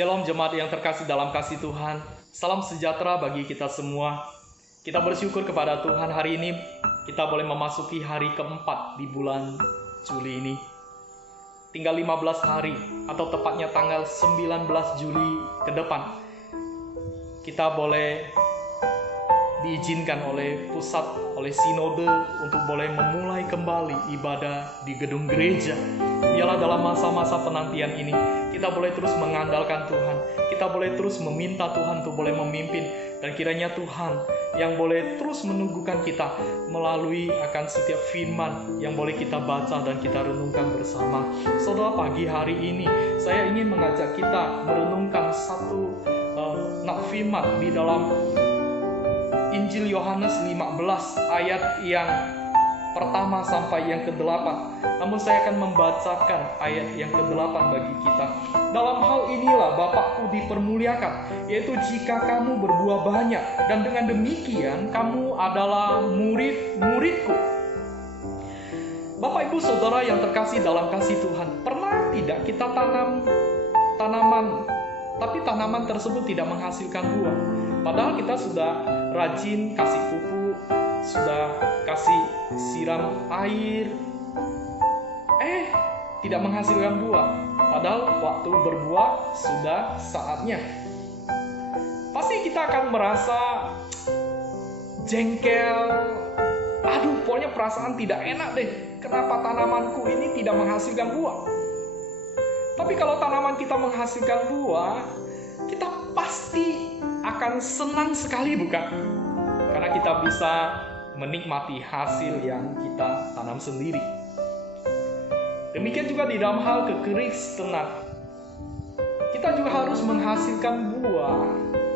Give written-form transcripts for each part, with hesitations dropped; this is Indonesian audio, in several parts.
Shalom jemaat yang terkasih dalam kasih Tuhan. Salam sejahtera bagi kita semua. Kita bersyukur kepada Tuhan hari ini kita boleh memasuki hari keempat di bulan Juli ini. Tinggal 15 hari atau tepatnya tanggal 19 Juli ke depan. Kita boleh diizinkan oleh pusat, oleh sinode untuk boleh memulai kembali ibadah di gedung gereja. Biarlah dalam masa-masa penantian ini kita boleh terus mengandalkan Tuhan, kita boleh terus meminta Tuhan untuk boleh memimpin, dan kiranya Tuhan yang boleh terus meneguhkan kita melalui akan setiap firman yang boleh kita baca dan kita renungkan bersama. Saudara, pagi hari ini saya ingin mengajak kita merenungkan satu firman di dalam Injil Yohanes 15 ayat yang pertama sampai yang ke-8. Namun saya akan membacakan ayat yang ke-8 bagi kita. Dalam hal inilah Bapakku dipermuliakan, yaitu jika kamu berbuah banyak, dan dengan demikian kamu adalah murid-muridku. Bapak Ibu Saudara yang terkasih dalam kasih Tuhan, pernah tidak kita tanam tanaman, tapi tanaman tersebut tidak menghasilkan buah? Padahal kita sudah rajin kasih pupuk, sudah kasih siram air, tidak menghasilkan buah. Padahal waktu berbuah sudah saatnya. Pasti kita akan merasa jengkel. Aduh, pokoknya perasaan tidak enak deh. Kenapa tanamanku ini tidak menghasilkan buah? Tapi kalau tanaman kita menghasilkan buah, kita pasti akan senang sekali, bukan? Karena kita bisa menikmati hasil yang kita tanam sendiri. Demikian juga di dalam hal kekristenan. Kita juga harus menghasilkan buah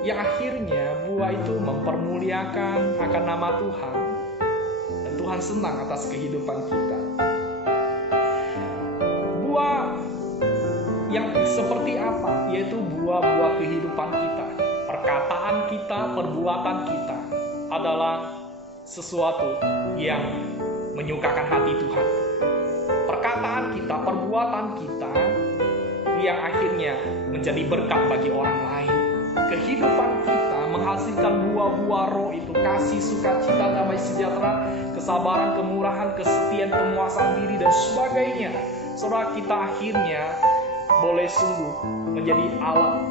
yang akhirnya buah itu mempermuliakan akan nama Tuhan. Dan Tuhan senang atas kehidupan kita. Buah yang seperti apa? Yaitu buah-buah kehidupan kita. Perkataan kita, perbuatan kita adalah sesuatu yang menyukakan hati Tuhan. Perkataan kita, perbuatan kita yang akhirnya menjadi berkat bagi orang lain. Kehidupan kita menghasilkan buah-buah roh itu, kasih, sukacita, damai sejahtera, kesabaran, kemurahan, kesetiaan, penguasaan diri, dan sebagainya. Saudara, kita akhirnya boleh sungguh menjadi alat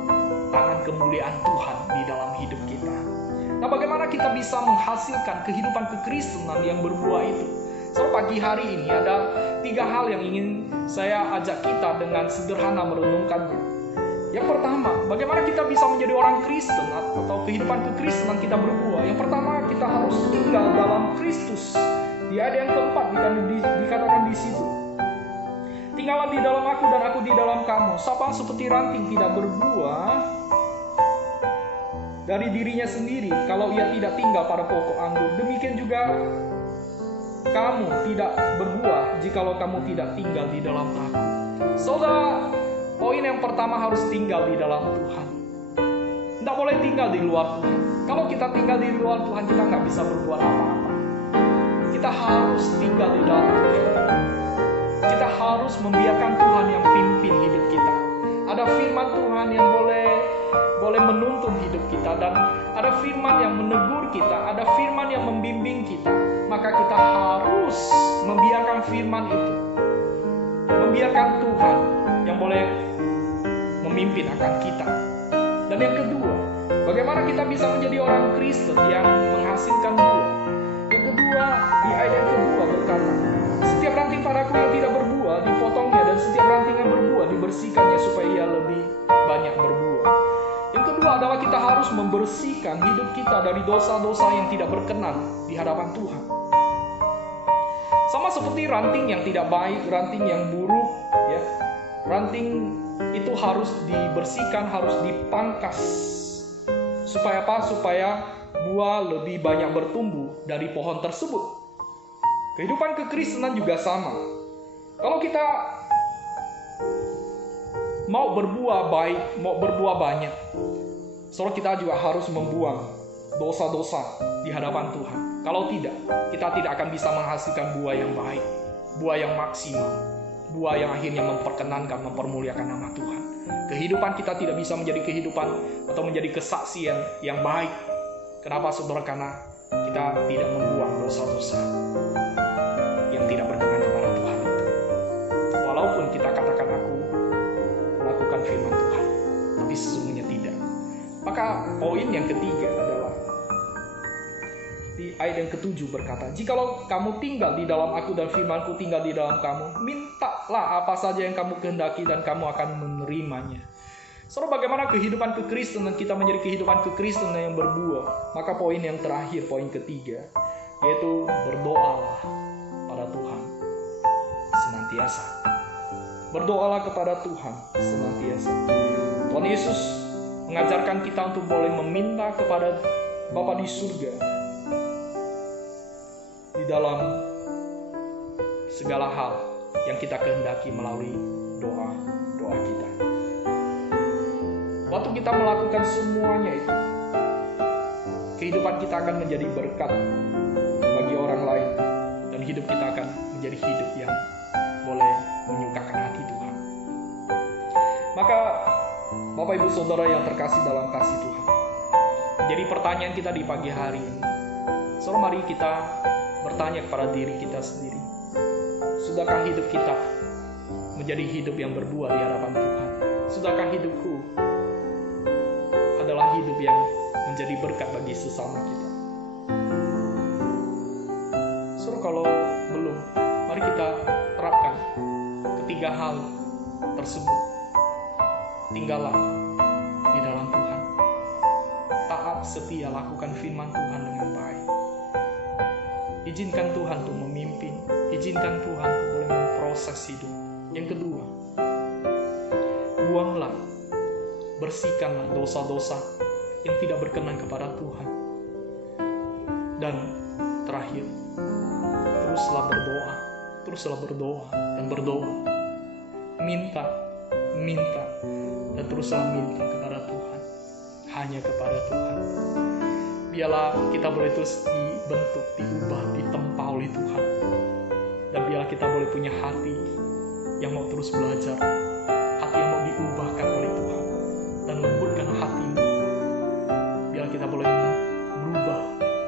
tangan kemuliaan Tuhan di dalam hidup kita. Nah, bagaimana kita bisa menghasilkan kehidupan kekristenan yang berbuah itu? So, pagi hari ini ada 3 hal yang ingin saya ajak kita dengan sederhana merenungkannya. Yang pertama, bagaimana kita bisa menjadi orang Kristen atau kehidupan kekristenan kita berbuah? Yang pertama, kita harus tinggal dalam Kristus. Di ayat yang keempat dikatakan di situ, tinggallah di dalam aku dan aku di dalam kamu. Sama seperti ranting tidak berbuah dari dirinya sendiri kalau ia tidak tinggal pada pokok anggur, demikian juga kamu tidak berbuah jikalau kamu tidak tinggal di dalam aku. Saudara, poin yang pertama harus tinggal di dalam Tuhan. Tidak boleh tinggal di luar Tuhan. Kalau kita tinggal di luar Tuhan, kita nggak bisa berbuat apa-apa. Kita harus tinggal di dalam Tuhan. Kita harus membiarkan Tuhan yang pimpin hidup kita. Ada firman Tuhan yang boleh menuntun hidup kita, dan ada firman yang menegur kita, ada firman yang membimbing kita. Maka kita harus membiarkan firman itu, membiarkan Tuhan yang boleh memimpin akan kita. Dan yang kedua, bagaimana kita bisa menjadi orang Kristen yang menghasilkan buah? Yang kedua, di ayat yang kedua berkata, setiap ranting padaku yang tidak berbuah dipotongnya, dan setiap ranting yang berbuah dibersihkannya supaya ia lebih banyak berbuah. Yang kedua adalah kita harus membersihkan hidup kita dari dosa-dosa yang tidak berkenan di hadapan Tuhan. Sama seperti ranting yang tidak baik, ranting yang buruk, ya. Ranting itu harus dibersihkan, harus dipangkas. Supaya apa? Supaya buah lebih banyak bertumbuh dari pohon tersebut. Kehidupan kekristenan juga sama. Kalau kita mau berbuah baik, mau berbuah banyak, saudara, kita juga harus membuang dosa-dosa di hadapan Tuhan. Kalau tidak, kita tidak akan bisa menghasilkan buah yang baik, buah yang maksimal, buah yang akhirnya memperkenankan, mempermuliakan nama Tuhan. Kehidupan kita tidak bisa menjadi kehidupan atau menjadi kesaksian yang baik. Kenapa saudara? Karena kita tidak membuang dosa-dosa yang tidak berkenan kepada Tuhan itu. Walaupun kita katakan aku melakukan firman Tuhan, tapi sesungguhnya tidak. Maka poin yang ketiga adalah di ayat yang ke-7 berkata, "Jikalau kamu tinggal di dalam aku dan firmanku tinggal di dalam kamu, mintalah apa saja yang kamu kehendaki dan kamu akan menerimanya." Saudara, bagaimana kehidupan kekristenan kita menjadi kehidupan kekristenan yang berbuah? Maka poin yang terakhir, poin ketiga, yaitu berdoalah pada Tuhan senantiasa. Berdoalah kepada Tuhan senantiasa. Tuhan Yesus mengajarkan kita untuk boleh meminta kepada Bapa di surga di dalam segala hal yang kita kehendaki melalui doa-doa kita. Waktu kita melakukan semuanya itu, kehidupan kita akan menjadi berkat bagi orang lain, dan hidup kita akan menjadi hidup yang boleh menyukakan hati Tuhan. Maka Bapak Ibu Saudara yang terkasih dalam kasih Tuhan, jadi pertanyaan kita di pagi hari ini, saudara, mari kita bertanya kepada diri kita sendiri, sudahkah hidup kita menjadi hidup yang berbuah di hadapan Tuhan? Sudahkah hidupku adalah hidup yang menjadi berkat bagi sesama kita? Saudara, kalau belum, mari kita terapkan ketiga hal tersebut. Tinggallah di dalam Tuhan, taat setia lakukan firman Tuhan dengan baik. Izinkan Tuhan untuk memimpin, izinkan Tuhan untuk boleh memproses hidup. Yang kedua, buanglah, bersihkanlah dosa-dosa yang tidak berkenan kepada Tuhan. Dan terakhir, teruslah berdoa dan berdoa. Minta, dan teruslah minta kepada Tuhan, hanya kepada Tuhan. Biarlah kita boleh terus dibentuk, diubah, ditempa oleh Tuhan. Dan biarlah kita boleh punya hati yang mau terus belajar, hati yang mau diubahkan oleh Tuhan, dan lembutkan hatimu. Biarlah kita boleh berubah,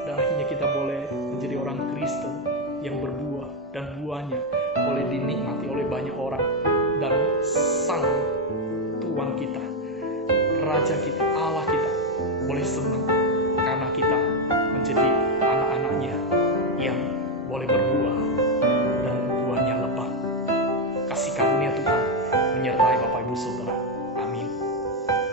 dan akhirnya kita boleh menjadi orang Kristen yang berbuah, dan buahnya boleh dinikmati oleh banyak orang. Dan Sang Tuhan kita, Raja kita, Allah kita boleh senang karena kita menjadi